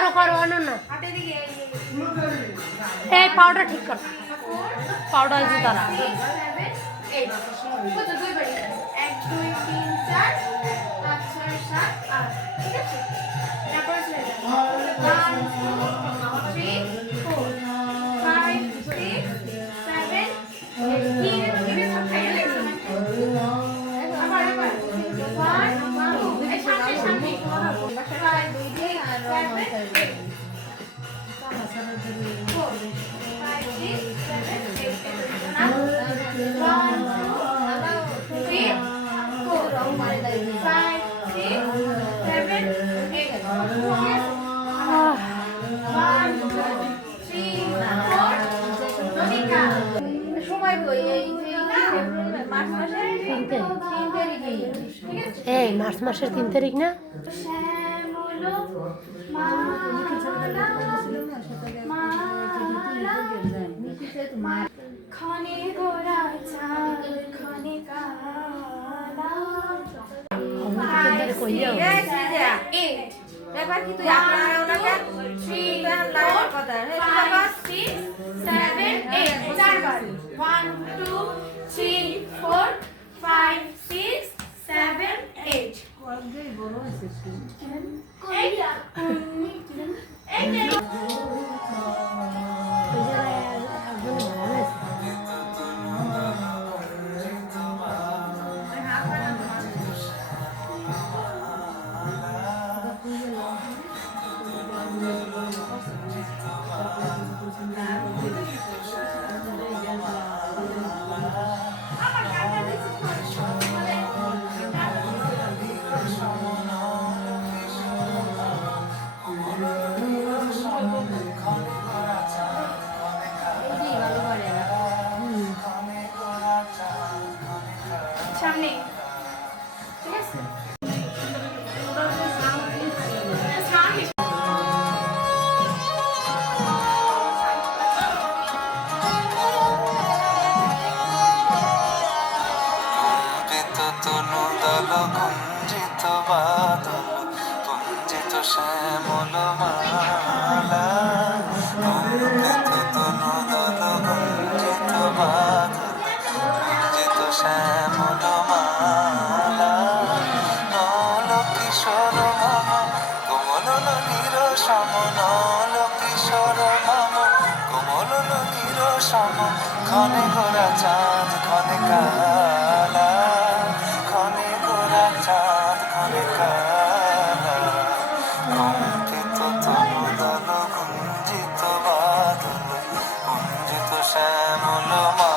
करो करो अनन्या ए पाउडर ठीक कर पाउडर जी तारा 3 মাসের 3 তারিখ না কুঞ্জিত বাদল কুঞ্জিত শ্যামল মালা তনু দল কুঞ্জিত বাদল কুঞ্জিত শ্যামল মালা নল কিশোর মম কোমল নীর সম নল কিশোর মম কোমল নীর সম ক্ষণে গোরা চাঁদ ক্ষণে কালা কম্পিত তনু দল কুঞ্জিত বাদল কুঞ্জিত শ্যামল